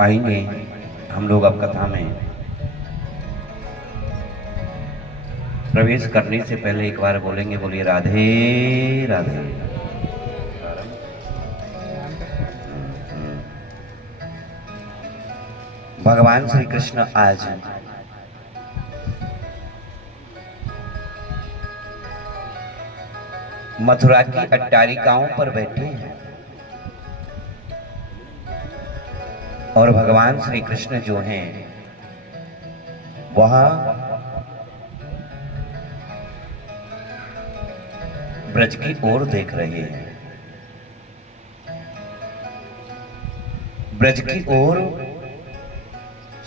आइए हम लोग अब कथा में प्रवेश करने से पहले एक बार बोलेंगे, बोलिए राधे राधे। भगवान श्री कृष्ण आज मथुरा की अट्टारिकाओं पर बैठे हैं और भगवान श्री कृष्ण जो हैं वह ब्रज की ओर देख रहे हैं। ब्रज की ओर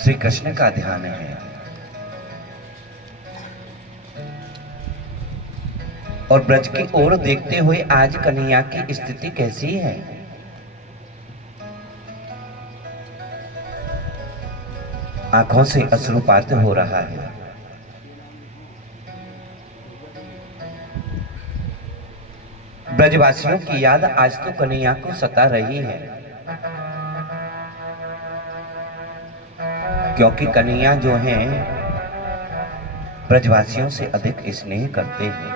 श्री कृष्ण का ध्यान है और ब्रज की ओर देखते हुए आज कन्हैया की स्थिति कैसी है। आंखों से अश्रुपात हो रहा है। ब्रजवासियों की याद आज तो कन्हैया को सता रही है, क्योंकि कन्हैया जो हैं ब्रजवासियों से अधिक स्नेह करते हैं।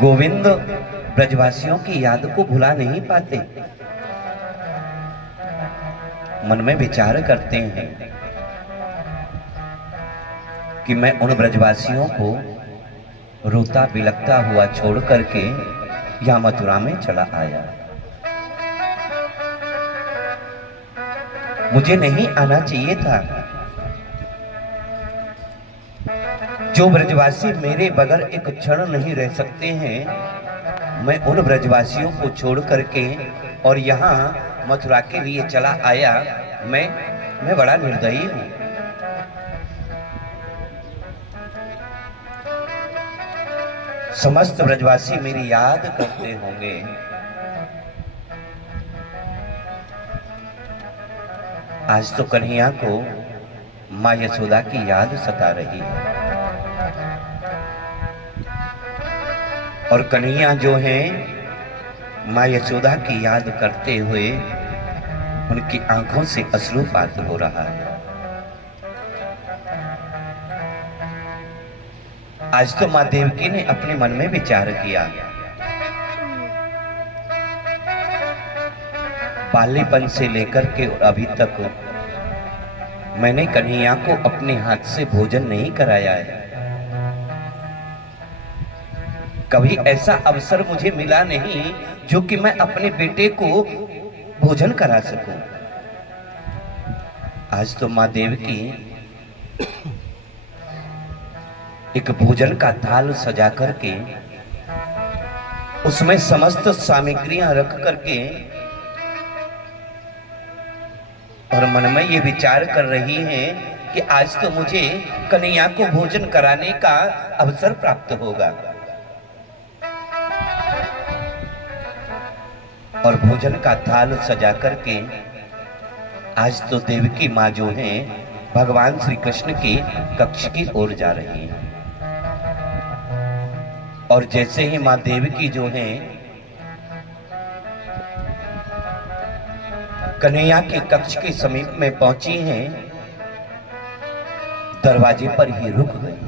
गोविंद ब्रजवासियों की याद को भुला नहीं पाते, मन में विचार करते हैं कि मैं उन ब्रजवासियों को रोता बिलखता हुआ छोड़ करके यहां मथुरा में चला आया। मुझे नहीं आना चाहिए था। जो ब्रजवासी मेरे बगैर एक क्षण नहीं रह सकते हैं, मैं उन ब्रजवासियों को छोड़ करके और यहाँ मथुरा के लिए चला आया। मैं बड़ा निर्दयी हूं। समस्त ब्रजवासी मेरी याद करते होंगे। आज तो कन्हैया को मां यशोदा की याद सता रही है और कन्हैया जो हैं मां यशोदा की याद करते हुए उनकी आंखों से अश्रुपात हो रहा है। आज तो मां देवकी ने अपने मन में विचार किया, बाल्यपन से लेकर के अभी तक मैंने कन्हैया को अपने हाथ से भोजन नहीं कराया है। कभी ऐसा अवसर मुझे मिला नहीं जो कि मैं अपने बेटे को भोजन करा सकूं। आज तो मां देवकी एक भोजन का थाल सजा करके उसमें समस्त सामग्रियां रख करके और मन में ये विचार कर रही हैं कि आज तो मुझे कन्हैया को भोजन कराने का अवसर प्राप्त होगा। और भोजन का थाल सजा करके आज तो देवकी माँ जो हैं भगवान श्री कृष्ण के कक्ष की ओर जा रही हैं। और जैसे ही मां देवकी जो हैं कन्हैया के कक्ष के समीप में पहुंची हैं, दरवाजे पर ही रुक गई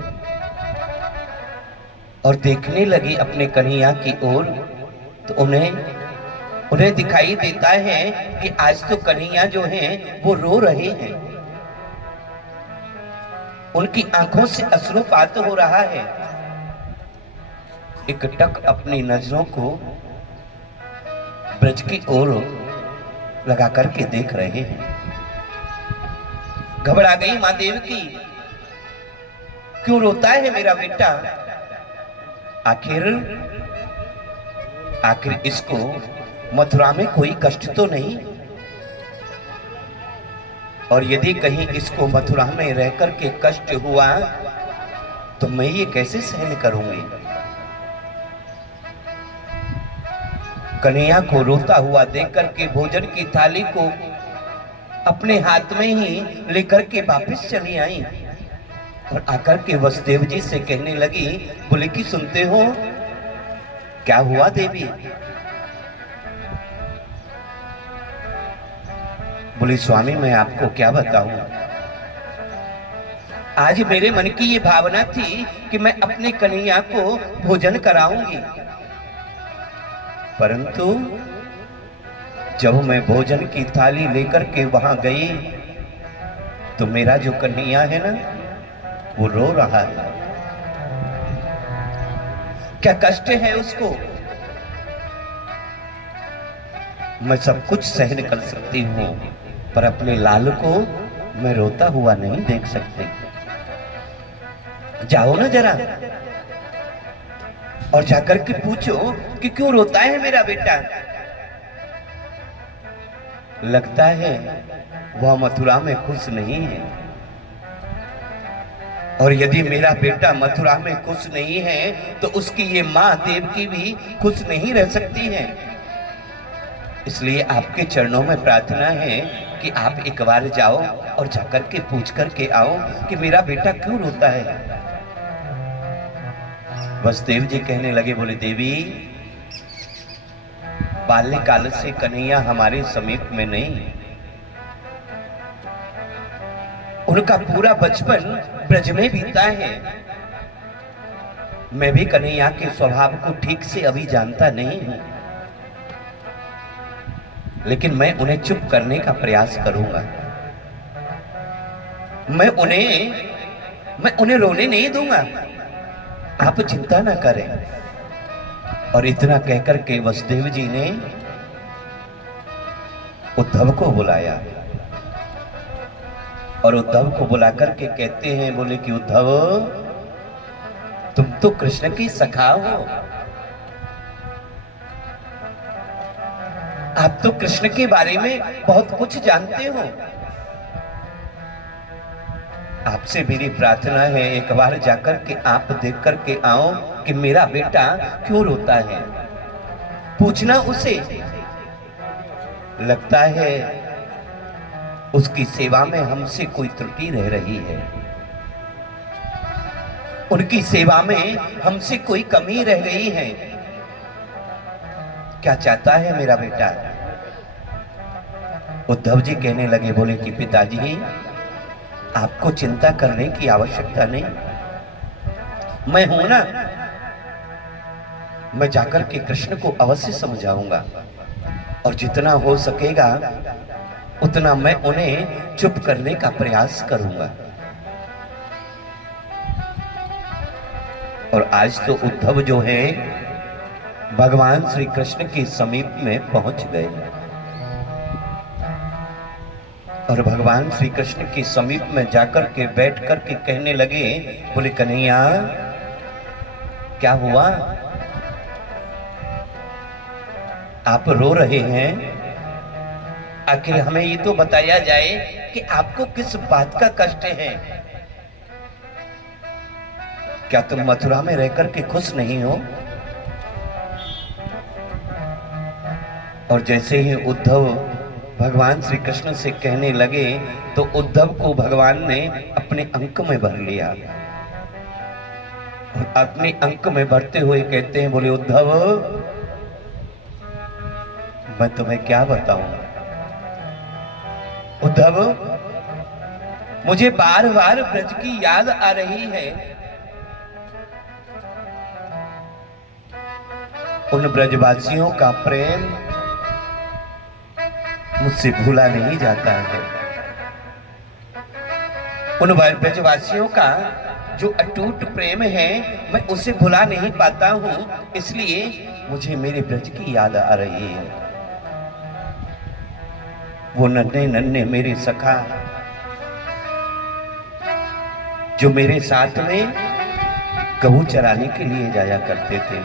और देखने लगी अपने कन्हैया की ओर। तो उन्हें दिखाई देता है कि आज तो कन्हैया जो हैं वो रो रहे हैं। उनकी आंखों से अश्रुपात हो रहा है। एक टक अपनी नजरों को ब्रज की ओर लगा करके देख रहे हैं। घबरा गई मां देवकी, क्यों रोता है मेरा बेटा? आखिर इसको मथुरा में कोई कष्ट तो नहीं, और यदि कहीं इसको मथुरा में रह करके कष्ट हुआ तो मैं ये कैसे सहन करूंगी? कन्हैया को रोता हुआ देख करके भोजन की थाली को अपने हाथ में ही लेकर के वापस चली आई और आकर के वसुदेव जी से कहने लगी, बोले कि सुनते हो क्या हुआ देवी? बोले स्वामी मैं आपको क्या बताऊं, आज मेरे मन की ये भावना थी कि मैं अपने कन्हैया को भोजन कराऊंगी, परंतु जब मैं भोजन की थाली लेकर के वहां गई तो मेरा जो कन्हैया है ना वो रो रहा है। क्या कष्ट है उसको। मैं सब कुछ सहन कर सकती हूं पर अपने लाल को मैं रोता हुआ नहीं देख सकती। जाओ ना जरा और जाकर के पूछो कि क्यों रोता है मेरा बेटा। लगता है वह मथुरा में खुश नहीं है, और यदि मेरा बेटा मथुरा में खुश नहीं है तो उसकी ये मां देवकी भी खुश नहीं रह सकती है। इसलिए आपके चरणों में प्रार्थना है कि आप एक बार जाओ और जाकर के पूछ करके आओ कि मेरा बेटा क्यों रोता है। वसुदेव जी कहने लगे, बोले देवी बाल्यकाल से कन्हैया हमारे समीप में नहीं, उनका पूरा बचपन ब्रज में बीता है। मैं भी कन्हैया के स्वभाव को ठीक से अभी जानता नहीं हूं, लेकिन मैं उन्हें चुप करने का प्रयास करूंगा। मैं उन्हें रोने नहीं दूंगा, आप चिंता ना करें। और इतना कहकर के वसुदेव जी ने उद्धव को बुलाया और उद्धव को बुलाकर के कहते हैं, बोले कि उद्धव तुम तो कृष्ण की सखा हो, आप तो कृष्ण के बारे में बहुत कुछ जानते हो। आपसे मेरी प्रार्थना है एक बार जाकर के आप देख कर के आओ कि मेरा बेटा क्यों रोता है। पूछना उसे, लगता है उसकी सेवा में हमसे कोई त्रुटि रह रही है, उनकी सेवा में हमसे कोई कमी रह गई है। क्या चाहता है मेरा बेटा। उद्धव जी कहने लगे, बोले कि पिताजी आपको चिंता करने की आवश्यकता नहीं, मैं हूं ना, मैं जाकर के कृष्ण को अवश्य समझाऊंगा और जितना हो सकेगा उतना मैं उन्हें चुप करने का प्रयास करूंगा। और आज तो उद्धव जो है भगवान श्री कृष्ण के समीप में पहुंच गए और भगवान श्री कृष्ण के समीप में जाकर के बैठ कर के कहने लगे, बोले कन्हैया क्या हुआ, आप रो रहे हैं। आखिर हमें ये तो बताया जाए कि आपको किस बात का कष्ट है। क्या तुम मथुरा में रहकर के खुश नहीं हो। और जैसे ही उद्धव भगवान श्री कृष्ण से कहने लगे तो उद्धव को भगवान ने अपने अंक में भर लिया और अपने अंक में भरते हुए कहते हैं, बोले उद्धव मैं तुम्हें क्या बताऊं। उद्धव मुझे बार बार ब्रज की याद आ रही है, उन ब्रजवासियों का प्रेम मुझसे भूला नहीं जाता है, उन ब्रजवासियों का जो अटूट प्रेम है मैं उसे भुला नहीं पाता हूं, इसलिए मुझे मेरे ब्रज की याद आ रही है। वो नन्हे नन्हे मेरे सखा जो मेरे साथ में गऊ चराने के लिए जाया करते थे,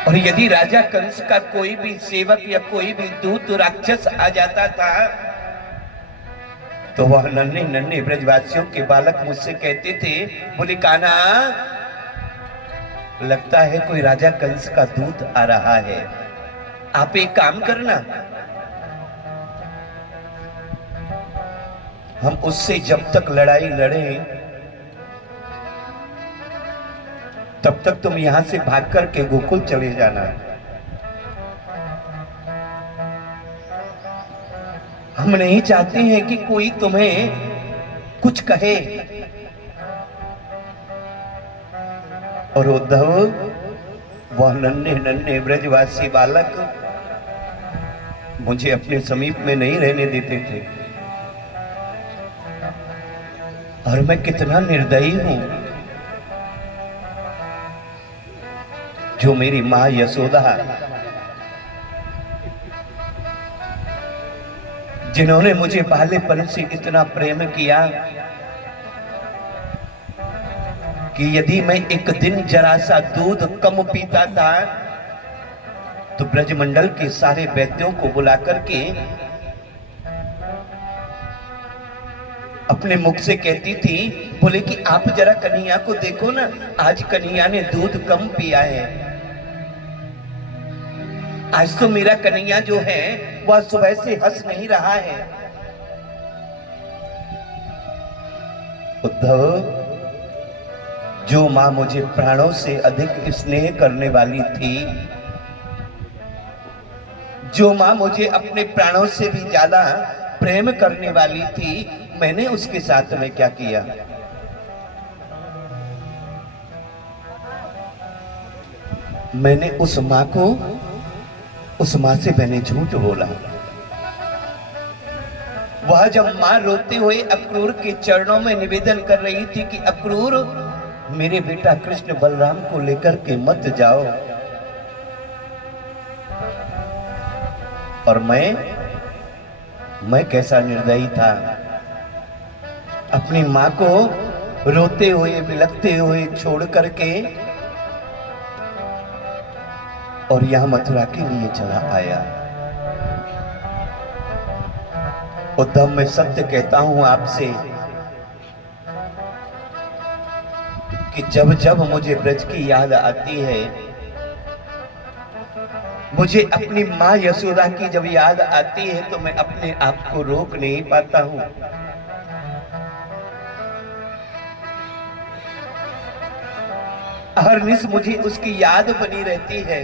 और यदि राजा कंस का कोई भी सेवक या कोई भी दूत राक्षस आ जाता था तो वह नन्हे नन्हे ब्रजवासियों के बालक मुझसे कहते थे, बोले कान्हा लगता है कोई राजा कंस का दूत आ रहा है, आप एक काम करना, हम उससे जब तक लड़ाई लड़े तब तक तुम यहां से भाग करके गोकुल चले जाना। हम नहीं चाहते हैं कि कोई तुम्हें कुछ कहे। और उद्धव वह नन्हे नन्हे ब्रजवासी बालक मुझे अपने समीप में नहीं रहने देते थे। और मैं कितना निर्दयी हूं जो मेरी मां यशोदा, जिन्होंने मुझे बाल्यपन से इतना प्रेम किया कि यदि मैं एक दिन जरा सा दूध कम पीता था तो ब्रजमंडल के सारे वैद्यों को बुला करके अपने मुख से कहती थी, बोले कि आप जरा कन्हैया को देखो ना, आज कन्हैया ने दूध कम पिया है। आज तो मेरा कन्हैया जो है वह सुबह से हंस नहीं रहा है। उद्धव, जो मां मुझे प्राणों से अधिक स्नेह करने वाली थी, जो मां मुझे अपने प्राणों से भी ज्यादा प्रेम करने वाली थी, मैंने उसके साथ में क्या किया? मैंने उस मां से मैंने झूठ बोला। वह जब मां रोते हुए अक्रूर के चरणों में निवेदन कर रही थी कि अक्रूर, मेरे बेटा कृष्ण बलराम को लेकर के मत जाओ, और मैं कैसा निर्दयी था, अपनी मां को रोते हुए बिलखते हुए छोड़ करके और यहां मथुरा के लिए चला आया। उद्धव, मैं सत्य कहता हूं आपसे कि जब जब मुझे ब्रज की याद आती है, मुझे अपनी मां यशोदा की जब याद आती है तो मैं अपने आप को रोक नहीं पाता हूं। हर निश मुझे उसकी याद बनी रहती है।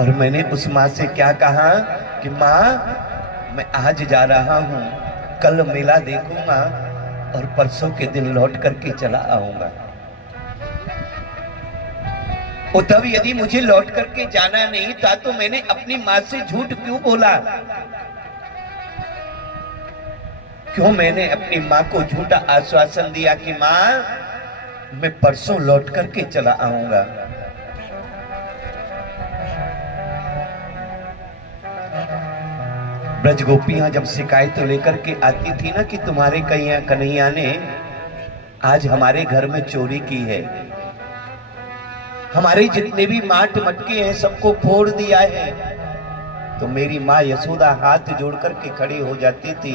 और मैंने उस मां से क्या कहा कि मां, मैं आज जा रहा हूं, कल मेला देखूंगा और परसों के दिन लौट करके चला आऊंगा। उद्धव, यदि मुझे लौट करके जाना नहीं था तो मैंने अपनी मां से झूठ क्यों बोला? क्यों मैंने अपनी मां को झूठा आश्वासन दिया कि मां, मैं परसों लौट करके चला आऊंगा? ब्रज गोपियां जब शिकायत लेकर के आती थी ना कि तुम्हारे कन्हैया ने आज हमारे घर में चोरी की है, हमारे जितने भी माट मटके हैं सबको फोड़ दिया है, तो मेरी मां यशोदा हाथ जोड़ करके खड़ी हो जाती थी,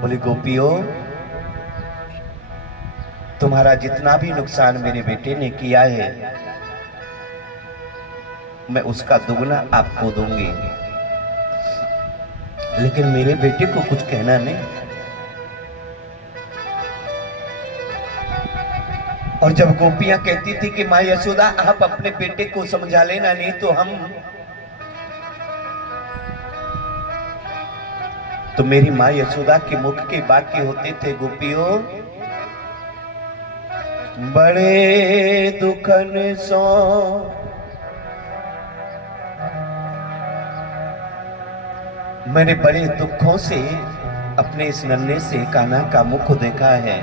बोले, गोपियों, तुम्हारा जितना भी नुकसान मेरे बेटे ने किया है, मैं उसका दुगना आपको दूंगी, लेकिन मेरे बेटे को कुछ कहना नहीं। और जब गोपियां कहती थी कि मां यशोदा, आप अपने बेटे को समझा लेना, नहीं तो मेरी मां यशोदा के मुख के वाक्य होते थे, गोपियों, बड़े दुखन सो मैंने बड़े दुखों से अपने इस नन्हे से कान्हा का मुख देखा है,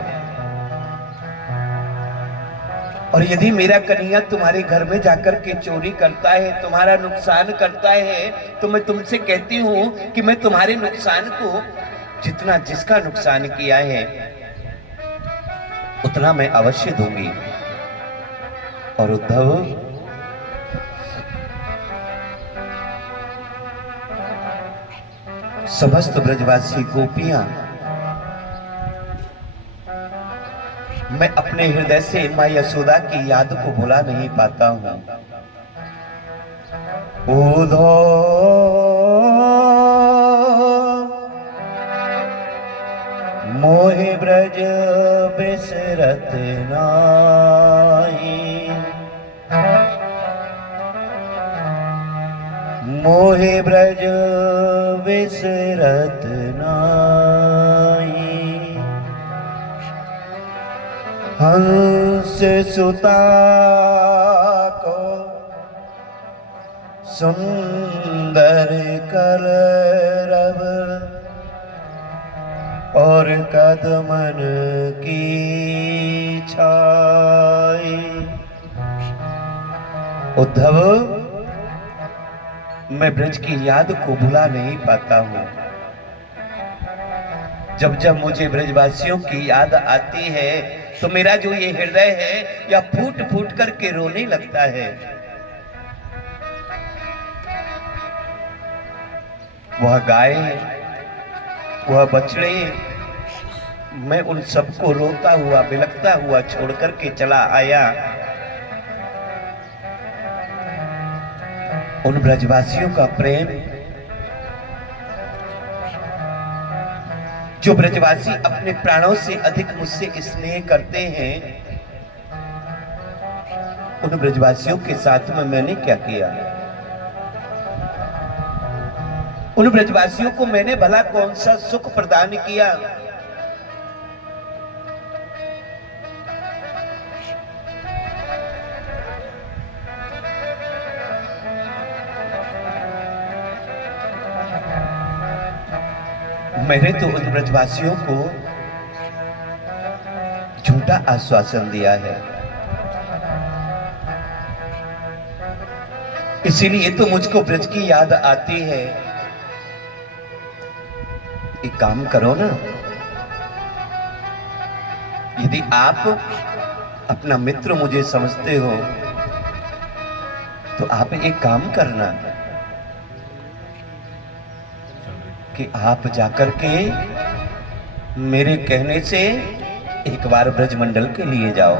और यदि मेरा कन्हैया तुम्हारे घर में जाकर के चोरी करता है, तुम्हारा नुकसान करता है, तो मैं तुमसे कहती हूं कि मैं तुम्हारे नुकसान को, जितना जिसका नुकसान किया है उतना मैं अवश्य दूंगी। और उद्धव, समस्त ब्रजवासी गोपियां, मैं अपने हृदय से मां यशोदा की याद को भुला नहीं पाता हूं। उधो मोहे ब्रज बिसरत नाई, मोहे ब्रज विसरत नाई, हंस सुता को सुंदर कलरव और कदमन की छाई। उद्धव, मैं ब्रज की याद को भुला नहीं पाता हूं। जब जब मुझे ब्रजवासियों की याद आती है तो मेरा जो ये हृदय है या फूट फूट करके रोने लगता है। वह गाय, वह बछड़े, मैं उन सबको रोता हुआ बिलखता हुआ छोड़ करके चला आया। उन ब्रजवासियों का प्रेम, जो ब्रजवासी अपने प्राणों से अधिक मुझसे स्नेह करते हैं, उन ब्रजवासियों के साथ में मैंने क्या किया? उन ब्रजवासियों को मैंने भला कौन सा सुख प्रदान किया? मैंने तो उन ब्रजवासियों को झूठा आश्वासन दिया है। इसीलिए तो मुझको ब्रज की याद आती है। एक काम करो ना, यदि आप अपना मित्र मुझे समझते हो तो आप एक काम करना कि आप जाकर के मेरे कहने से एक बार ब्रजमंडल के लिए जाओ,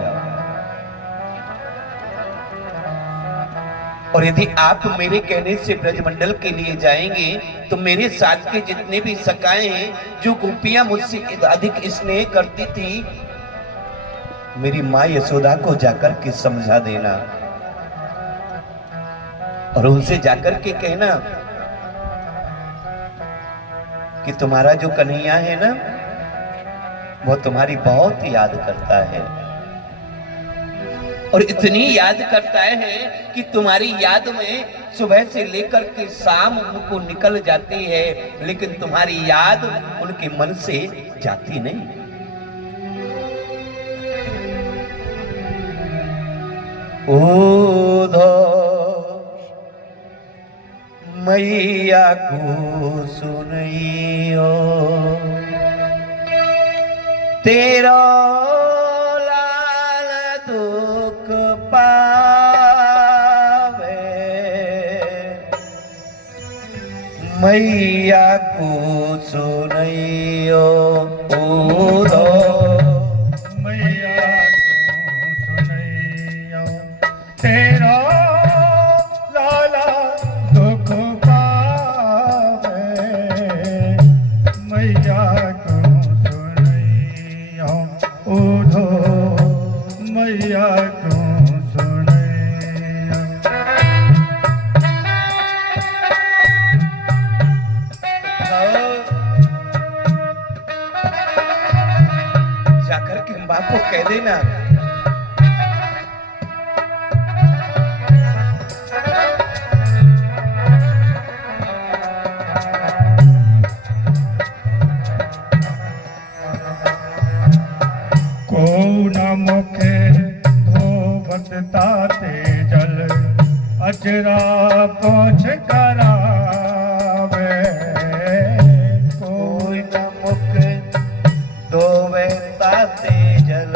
और यदि आप मेरे कहने से ब्रजमंडल के लिए जाएंगे तो मेरे साथ के जितने भी सखाए हैं, जो गोपियां मुझसे अधिक स्नेह करती थी, मेरी माँ यशोदा को जाकर के समझा देना और उनसे जाकर के कहना कि तुम्हारा जो कन्हैया है ना, वह तुम्हारी बहुत याद करता है, और इतनी याद करता है कि तुम्हारी याद में सुबह से लेकर के शाम उनको निकल जाती है, लेकिन तुम्हारी याद उनके मन से जाती नहीं। ओधो मैया को सुनियो तेरा लाल दुख पावे, मैया को सुनियो ओधो मैया को सुनियो तेरा जाकर के बाप को कह देना को न मुखे धोवत ताते जल अजरा पहुँच करावे, कोई न मुख धोवे ताते जल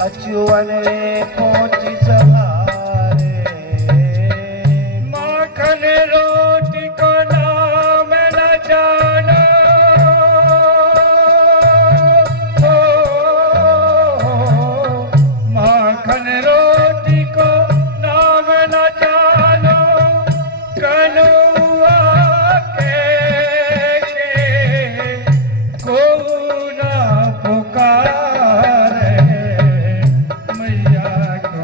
अचुवन पहुंच सवारे, माखन रोटी को नाम न जानो, माखन रोटी को नाम न जानो, कनुआ के को न पुकारे, मैया को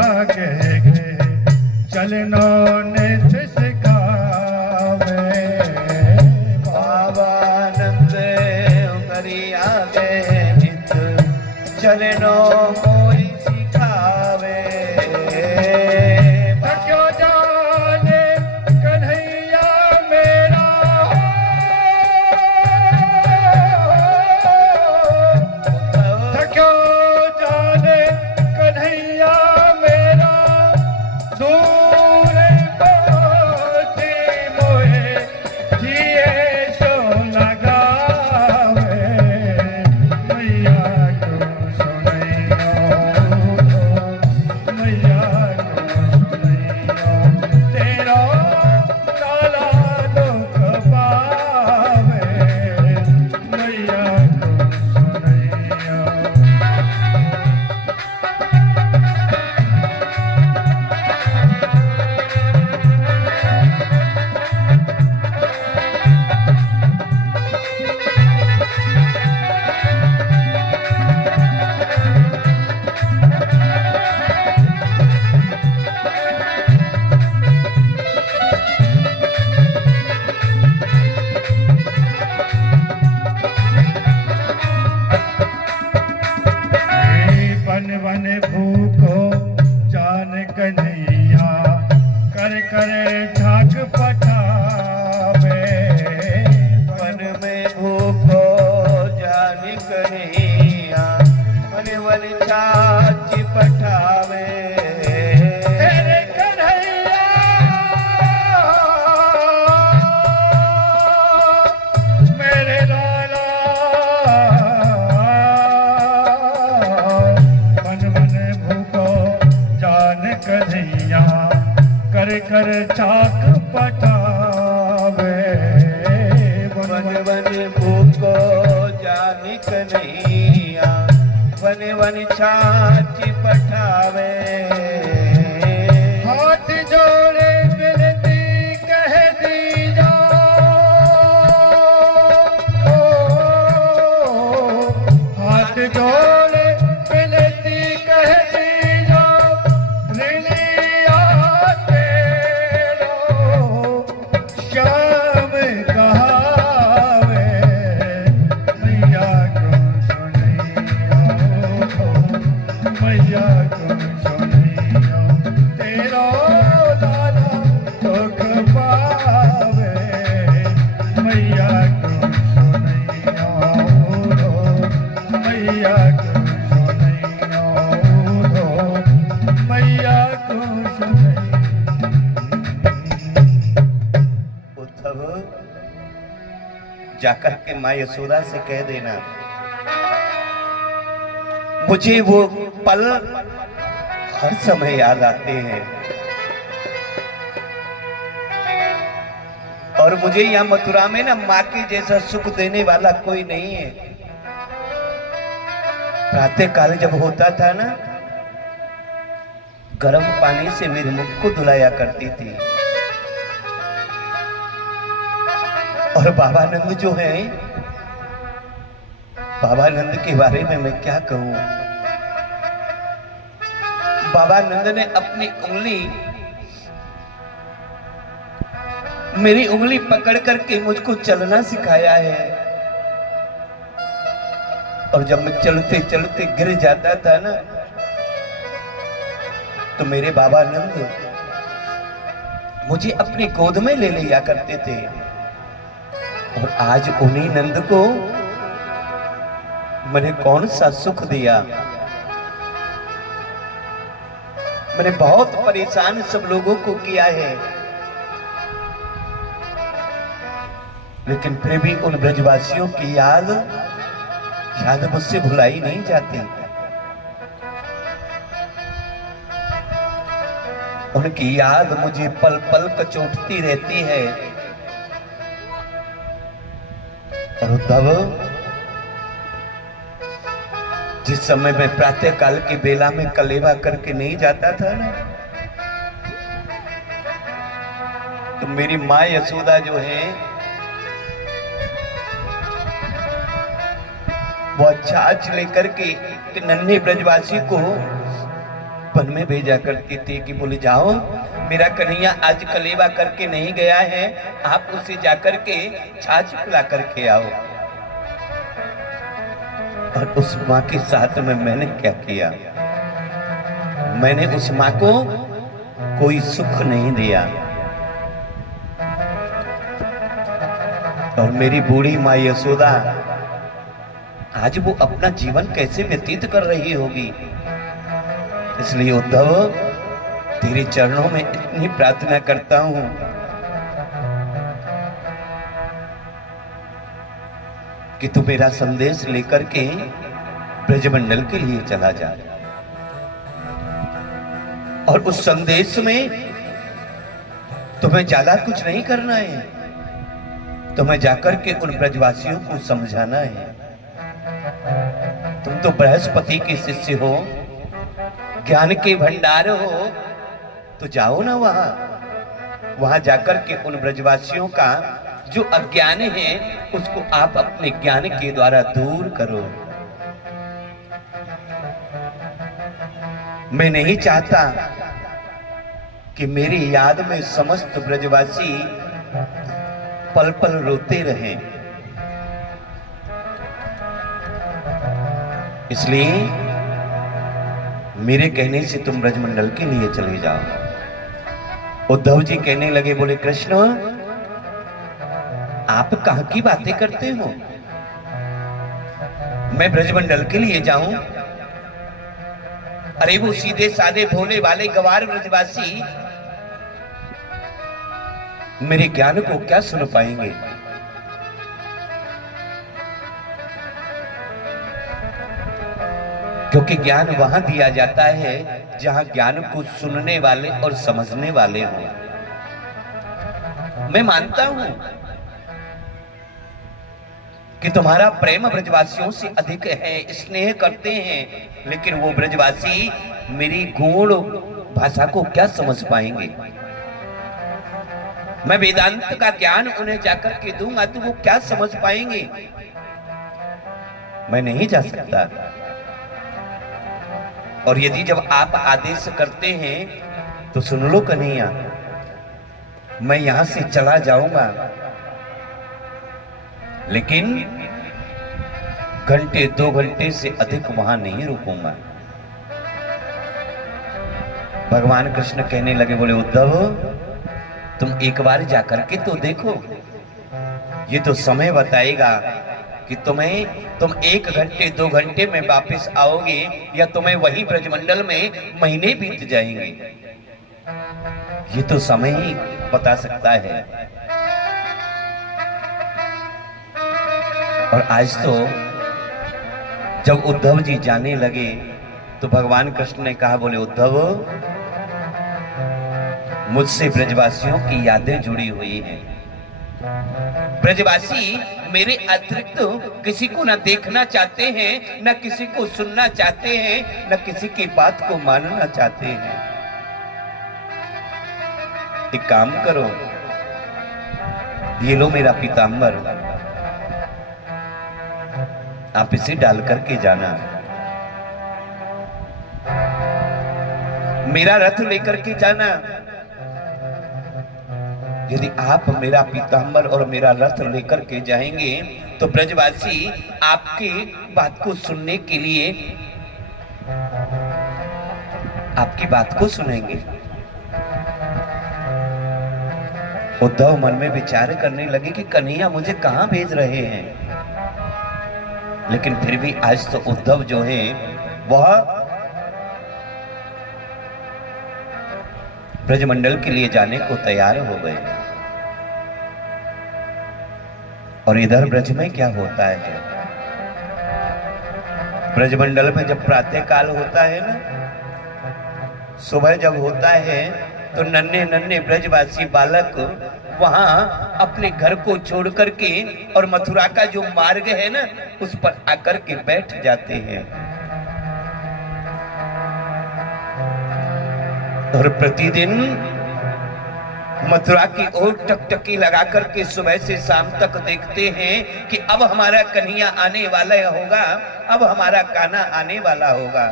आगे गे चलनो नित सिखावे बाबानंद उमरी आगे नित चलनो मोई सिखावे क्यों जाने कन्हैया मेरा क्यों जाने कन्हैया मेरा दूर पहुंची मोहे जिए सो लगावे मैया को सुनैया मैया को सुनैया तेरा काला दुख पावे मैया को सुनैया बन बन भूखो जान कन्हैया कर कर ठाक पठावे वन में भूखो जान कन्हैया मन वन चाची पठावे तेरे कन्हैया मेरे लाला मन मन भूखो जान कन्हैया कर कर चाक पटावे वन वन भूखो जान कन्हैया वन वन चाची पठावे हाथ जोड़े विनती कह दी हाथ जोड़े विनती कह दी रिलिया तेरो श्याम कहावे मैया को सुनैया मैया को सुनैया तेरो लाला दुख पावे मैया को सुनैया मैया को सुनैया मैया को सुनैया उद्धव जाकर के माँ यशोदा से कह देना मुझे वो पल हर समय याद आते हैं और मुझे यहाँ मथुरा में ना माँ के जैसा सुख देने वाला कोई नहीं है। प्रातः काल जब होता था ना गर्म पानी से मेरे मुख को धुलाया करती थी और बाबानंद जो है बाबानंद के बारे में मैं क्या कहूं। बाबानंद ने अपनी उंगली मेरी उंगली पकड़ करके मुझको चलना सिखाया है और जब मैं चलते चलते गिर जाता था ना तो मेरे बाबानंद मुझे अपनी गोद में ले लिया करते थे और आज उन्हीं नंद को मैंने कौन सा सुख दिया। मैंने बहुत परेशान सब लोगों को किया है लेकिन फिर भी उन ब्रजवासियों की याद शायद मुझसे भुलाई नहीं जाती। उनकी याद मुझे पल पल कचोटती रहती है। और उद्धव जिस समय मैं प्रातः काल की बेला में कलेवा करके नहीं जाता था ना तो मेरी माँ यशोदा जो है वो छाछ लेकर के नन्हे ब्रजवासी को वन में भेजा करती थी कि बोले जाओ, मेरा कन्हैया आज कलेवा करके नहीं गया है, आप उसे जाकर के छाछ पिला करके आओ। और उस माँ के साथ में मैंने क्या किया, मैंने उस माँ को कोई सुख नहीं दिया। और मेरी बूढ़ी माँ यशोदा आज वो अपना जीवन कैसे व्यतीत कर रही होगी। इसलिए उद्धव, तेरे चरणों में इतनी प्रार्थना करता हूं कि तू मेरा संदेश लेकर के ब्रजमंडल के लिए चला जा, और उस संदेश में तुम्हें ज्यादा कुछ नहीं करना है, तुम्हें जाकर के उन ब्रजवासियों को समझाना है। तुम तो बृहस्पति के शिष्य हो, ज्ञान के भंडार हो, तो जाओ ना वहां जाकर के उन ब्रजवासियों का जो अज्ञान है उसको आप अपने ज्ञान के द्वारा दूर करो। मैं नहीं चाहता कि मेरी याद में समस्त ब्रजवासी पल पल रोते रहें, इसलिए मेरे कहने से तुम ब्रजमंडल के लिए चले जाओ। उद्धव जी कहने लगे, बोले कृष्ण, आप कहां की बातें करते हो, मैं ब्रजमंडल के लिए जाऊं? अरे वो सीधे साधे भोले वाले गवार ब्रजवासी मेरे ज्ञान को क्या सुन पाएंगे? क्योंकि ज्ञान वहां दिया जाता है जहां ज्ञान को सुनने वाले और समझने वाले हों। मैं मानता हूं कि तुम्हारा प्रेम ब्रजवासियों से अधिक है, स्नेह करते हैं, लेकिन वो ब्रजवासी मेरी गूढ़ भाषा को क्या समझ पाएंगे? मैं वेदांत का ज्ञान उन्हें जाकर के दूंगा तो वो क्या समझ पाएंगे? मैं नहीं जा सकता। और यदि जब आप आदेश करते हैं तो सुन लो कन्हैया, मैं यहां से चला जाऊंगा, लेकिन घंटे 2 घंटे से अधिक वहां नहीं रुकूंगा। भगवान कृष्ण कहने लगे, बोले उद्धव, तुम एक बार जाकर के तो देखो, ये तो समय बताएगा कि तुम 1 घंटे 2 घंटे में वापस आओगे या तुम्हें वही ब्रजमंडल में महीने बीत जाएंगे। ये तो समय ही बता सकता है। और आज तो जब उद्धव जी जाने लगे तो भगवान कृष्ण ने कहा, बोले उद्धव, मुझसे ब्रजवासियों की यादें जुड़ी हुई हैं। ब्रजवासी मेरे अतिरिक्त किसी को न देखना चाहते हैं, न किसी को सुनना चाहते हैं, न किसी की बात को मानना चाहते हैं। एक काम करो, ये लो मेरा पीतांबर, आप इसे डाल करके जाना, मेरा रथ लेकर के जाना। यदि आप मेरा पीतांबर और मेरा रथ लेकर के जाएंगे तो ब्रजवासी आपकी बात को सुनने के लिए आपकी बात को सुनेंगे। उद्धव मन में विचार करने लगे कि कन्हैया मुझे कहां भेज रहे हैं, लेकिन फिर भी आज तो उद्धव जो है वह ब्रजमंडल के लिए जाने को तैयार हो गए। और इधर ब्रज में क्या होता है, ब्रजमंडल में जब प्रातः काल होता है ना, सुबह जब होता है तो नन्हे नन्हे ब्रजवासी बालक वहां अपने घर को छोड़ करके और मथुरा का जो मार्ग है ना उस पर आकर के बैठ जाते हैं। और प्रतिदिन मथुरा की ओर टकटकी लगा करके सुबह से शाम तक देखते हैं कि अब हमारा कन्हैया आने वाला होगा, अब हमारा कान्हा आने वाला होगा।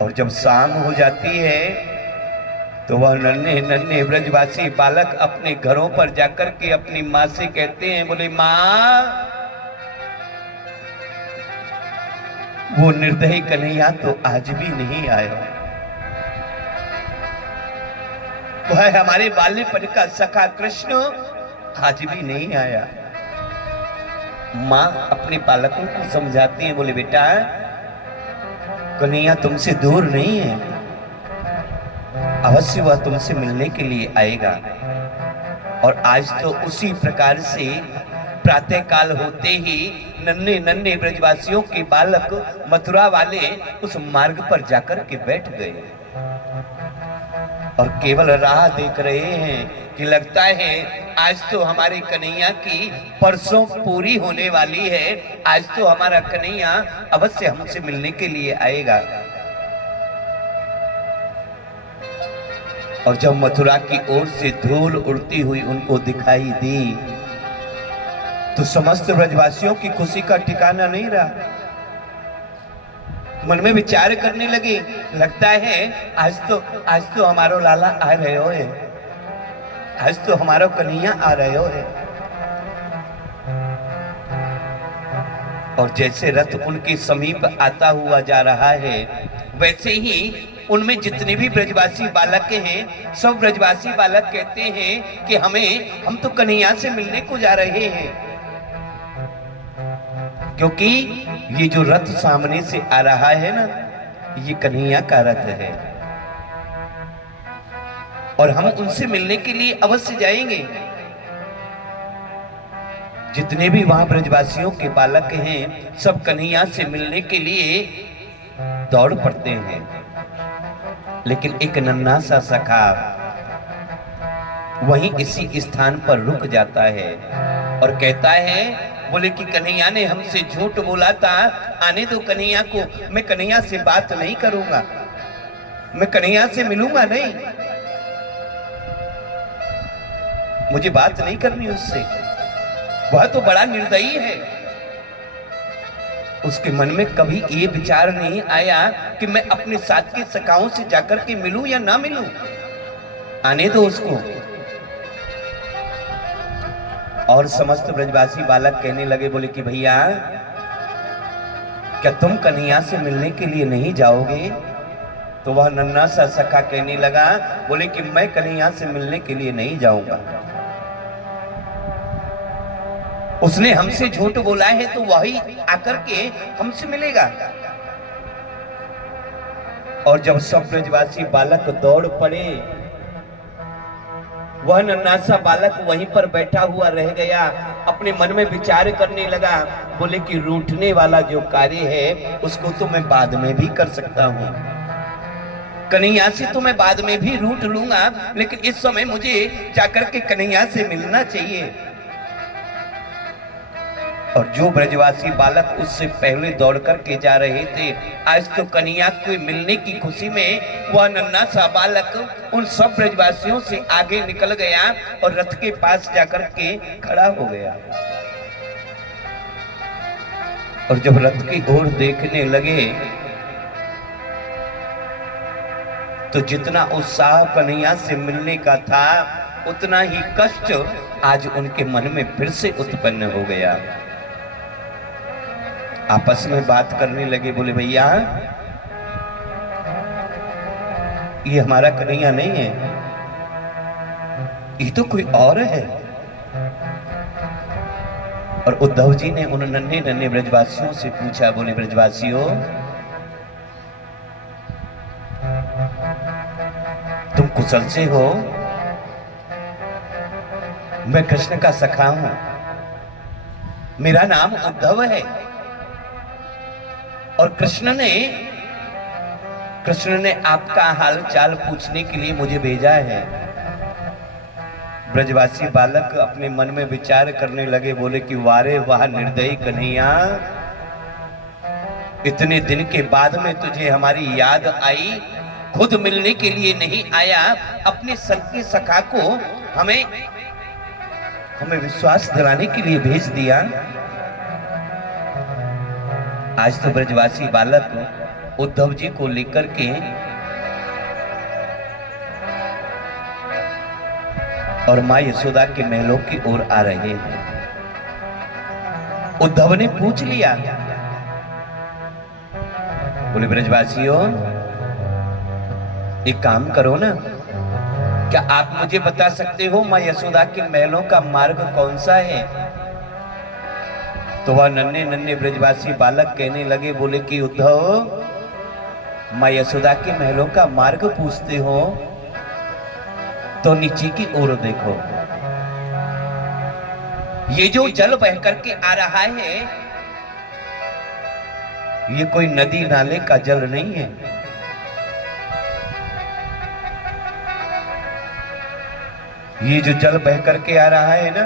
और जब शाम हो जाती है तो वह नन्हे नन्हे ब्रजवासी बालक अपने घरों पर जाकर के अपनी माँ से कहते हैं, बोले माँ, वो निर्दयी कन्हैया तो आज भी नहीं आया। वह हमारे बाल्यपन का सखा कृष्ण आज भी नहीं आया। माँ अपने बालकों को समझाती है, बोले बेटा, कन्हैया तुमसे दूर नहीं है, अवश्य वह तुमसे मिलने के लिए आएगा। और आज तो उसी प्रकार से प्रातः काल होते ही नन्हे नन्हे ब्रजवासियों के बालक मथुरा वाले उस मार्ग पर जाकर के बैठ गए और केवल राह देख रहे हैं कि लगता है आज तो हमारे कन्हैया की परसों पूरी होने वाली है, आज तो हमारा कन्हैया अवश्य हमसे मिलने के लिए आएगा। और जब मथुरा की ओर से धूल उड़ती हुई उनको दिखाई दी तो समस्त ब्रजवासियों की खुशी का ठिकाना नहीं रहा। मन में विचार करने लगे, लगता है आज तो हमारो लाला आ रहे हो है, आज तो हमारो कन्हैया आ रहे हो है। और जैसे रथ उनके समीप आता हुआ जा रहा है, वैसे ही उनमें जितने भी ब्रजवासी बालक हैं, सब ब्रजवासी बालक कहते हैं कि हम तो कन्हैया से मिलने को जा रहे हैं, क्योंकि ये जो रथ सामने से आ रहा है ना, ये कन्हैया का रथ है और हम उनसे मिलने के लिए अवश्य जाएंगे। जितने भी वहां ब्रजवासियों के बालक हैं, सब कन्हैया से मिलने के लिए दौड़ पड़ते हैं। लेकिन एक नन्हा सा सखा वहीं इसी स्थान पर रुक जाता है और कहता है, बोले कि कन्हैया ने हमसे झूठ बोला था, आने दो कन्हैया को, मैं कन्हैया से बात नहीं करूंगा, मैं कन्हैया से मिलूंगा नहीं, मुझे बात नहीं करनी उससे, वह तो बड़ा निर्दयी है। उसके मन में कभी ये विचार नहीं आया कि मैं अपने साथ के सखाओं से जाकर के मिलूं या ना मिलूं, आने दो उसको। और समस्त ब्रजवासी बालक कहने लगे, बोले कि भैया, क्या तुम कन्हैया से मिलने के लिए नहीं जाओगे? तो वह नन्हा सा सखा कहने लगा, बोले कि मैं कन्हैया से मिलने के लिए नहीं जाऊंगा, उसने हमसे झूठ बोला है तो वही आकर के हमसे मिलेगा। और जब सब ब्रजवासी बालक दौड़ पड़े, वह नन्हा सा बालक वहीं पर बैठा हुआ रह गया, अपने मन में विचार करने लगा, बोले कि रूठने वाला जो कार्य है उसको तो मैं बाद में भी कर सकता हूं, कन्हैया से तो मैं बाद में भी रूठ लूंगा, लेकिन इस समय मुझे जाकर के कन्हैया से मिलना चाहिए। और जो ब्रजवासी बालक उससे पहले दौड़ करके जा रहे थे, आज तो कन्हैया को मिलने की खुशी में वह नन्हा सा बालक उन सब ब्रजवासियों से आगे निकल गया और रथ के पास जाकर के खड़ा हो गया। और जब रथ की ओर देखने लगे तो जितना उत्साह कन्हैया से मिलने का था, उतना ही कष्ट आज उनके मन में फिर से उत्पन्न हो गया। आपस में बात करने लगे, बोले भैया, ये हमारा कन्हैया नहीं है, ये तो कोई और है। और उद्धव जी ने उन नन्हे नन्हे ब्रजवासियों से पूछा, बोले ब्रजवासियों, तुम कुशल से हो? मैं कृष्ण का सखा हूं, मेरा नाम उद्धव है और कृष्ण ने आपका हाल चाल पूछने के लिए मुझे भेजा है। ब्रजवासी बालक अपने मन में विचार करने लगे, बोले कि वारे वाह निर्दयी कन्हैया, इतने दिन के बाद में तुझे हमारी याद आई, खुद मिलने के लिए नहीं आया, अपने सगे सखा को हमें विश्वास दिलाने के लिए भेज दिया। आज तो ब्रजवासी बालक उद्धव जी को लेकर के और मां यशोदा के महलों की ओर आ रहे हैं। उद्धव ने पूछ लिया, बोले ब्रजवासियों एक काम करो ना, क्या आप मुझे बता सकते हो मां यशोदा के महलों का मार्ग कौन सा है? तो वह नन्हे नन्हे ब्रजवासी बालक कहने लगे, बोले कि उद्धव मां यशोदा के महलों का मार्ग पूछते हो तो नीचे की ओर देखो, ये जो जल बह करके आ रहा है ये कोई नदी नाले का जल नहीं है, ये जो जल बह करके आ रहा है ना